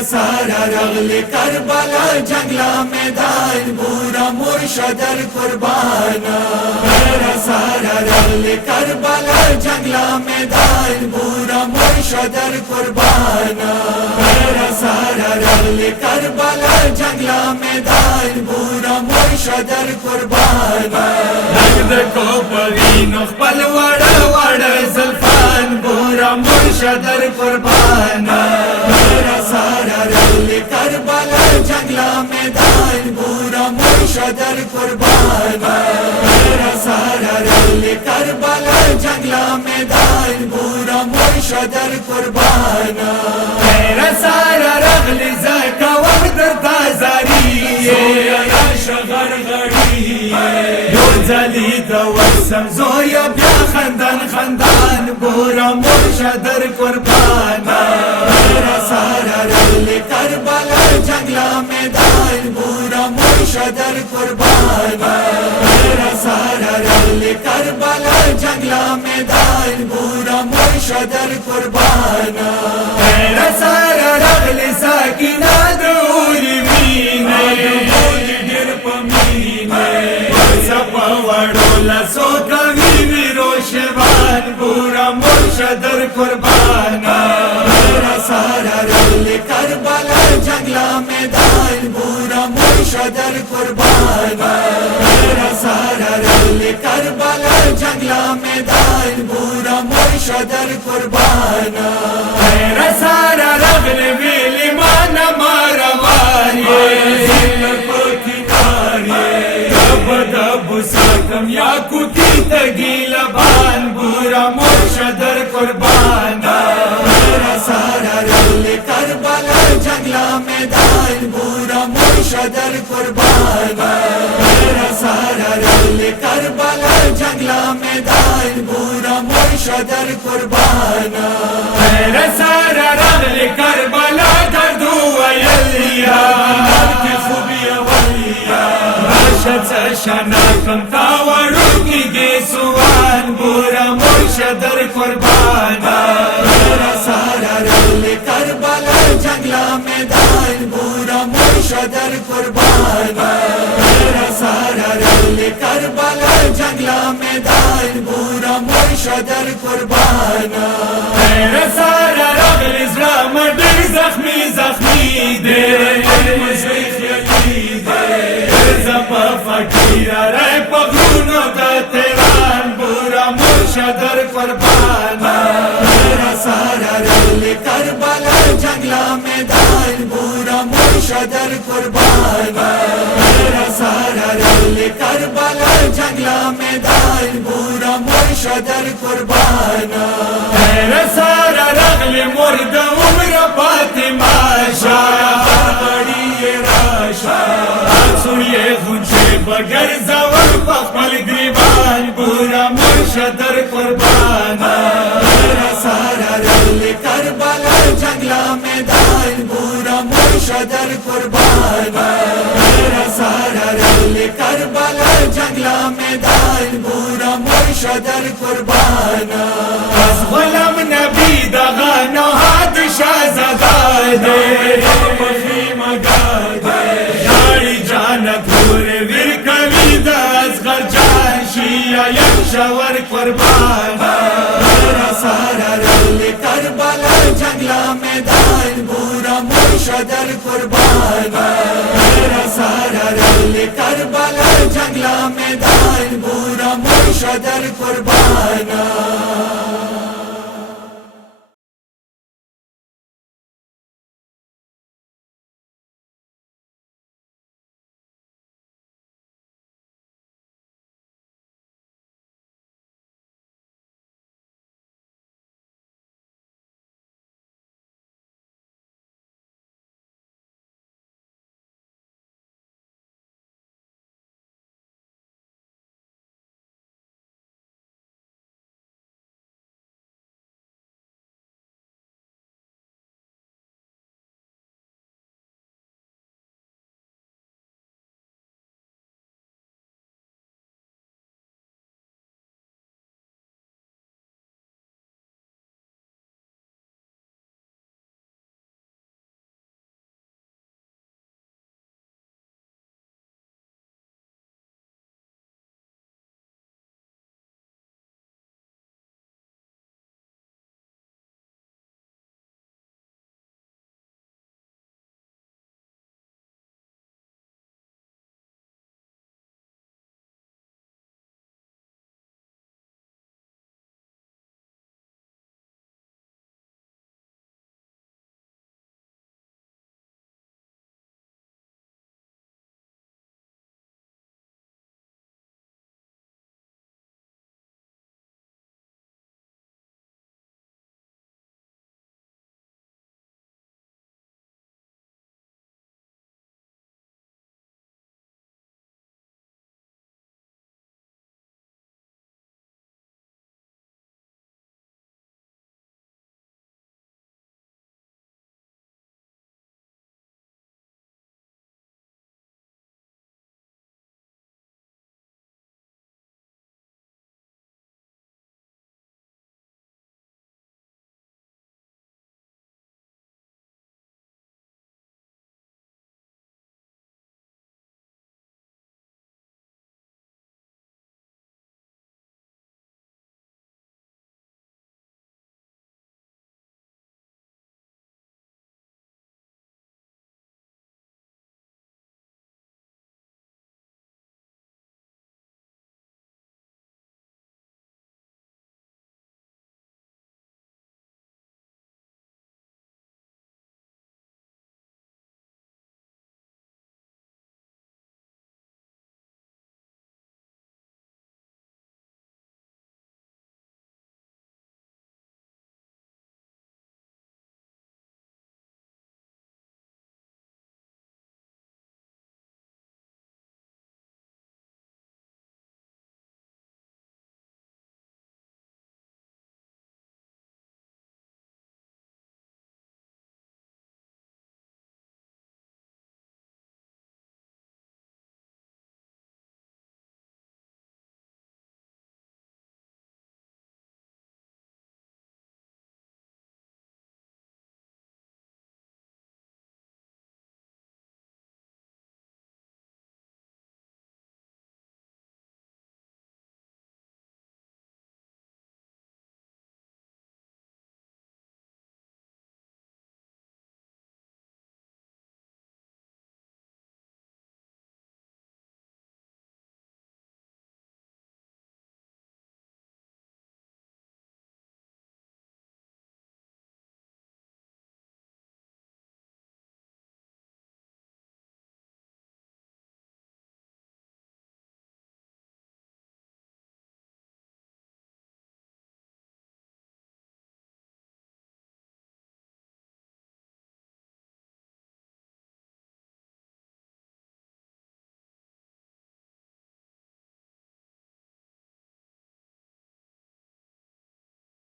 सारा रगले करबला जंगला मैदान बुरा मुर्शदर कुर्बाना। मेरा सारा रगले करबला जंगला मैदान बुरा मुर्शदर कुर्बाना। मेरा सारा रगले करबला जंगला मैदान बुरा मुर्शदर कुर्बाना। नगद को पवीनो पल वड़ा वड़ा ज़ल्फान बुरा मुर्शदर कुर्बाना। मेरा सारा रगले करबला जंगला मैदान बुरा मुर्शदर कुर्बाना। मेरा सारा रगले करबला जंगला मैदान बुरा मुर्शदर कुर्बाना। मेरा सारा रगले ज़का वक्त ताज़ारी या शगर गड़ी योजली दवसम जोया ब्या खंदन खंदान बुरा मुर्शदर कुर्बाना। मेरा सारा रगले करबला जंगला मैदान बुरा मुर्शदर कुर्बाना। मेरा सारा रगले करबला जंगला मैदान बुरा मुर्शदर कुर्बाना। मेरा सारा रगले साकिना दूरी मीने गिर पमीने सपवड़ोला सोकवी विरोशवान बुरा मुर्शदर कुर्बाना। मेरा सारा रगले करबला जंगला मैदान बुरा मुर्शदर कुर्बाना। मेरा सारा रगले करबला जंगला मैदान बुरा मुर्शदर कुर्बाना। मेरा सारा रगले वेली माना मारवारी साकम या कुकी तगीला बान बुरा मुर्शदर कुर्बाना। मेरा सारा रगले करबला जंगला मैदान बुरा मुर्शदर कुर्बाना। मेरा सारा रगले करबला जंगला मैदान बुरा मुर्शदर कुर्बाना। मेरा सारा रगले करबला दर्दू वयलिया शना कम तावड़ू की गेसुवान बुरा मुर्शदर कुर्बाना। मेरा सारा रगले करबला जंगला मैदान बुरा मुर्शदर कुर्बाना। मेरा सारा रगले करबला जंगला मैदान बुरा मुर्शदर कुर्बाना। मेरा सारा रगले ज़्रामडर ज़ख्मी ज़ख्मी दे फकीरा रे पगुनो का तेरान बुरा मुर्शदर कुर्बाना। मेरा सारा रगले करबला जंगला मैदान बुरा मुर्शदर कुर्बाना। मेरा सारा रगले करबला जंगला मैदान बुरा मुर्शदर कुर्बाना। मेरा सारा रगले मुर्द उम्र फातिमा शाह बड़ी राशा सुनिए गुंजे बगर जवर पखमल ग्रीबान बुरा मुर्शदर कुर्बाना। मेरा सारा रगले करबला जंगला मैदान बुरा मुर्शदर कुर्बाना। मेरा सारा रगले करबला जंगला मैदान बुरा मुर्शदर कुर्बाना। गुलाम नबी दगानो हाथ शाहज़ादा शवर कुर्बाना। मेरा सारा रगले करबला जंगला मैदान बुरा मुर्शदर कुर्बाना।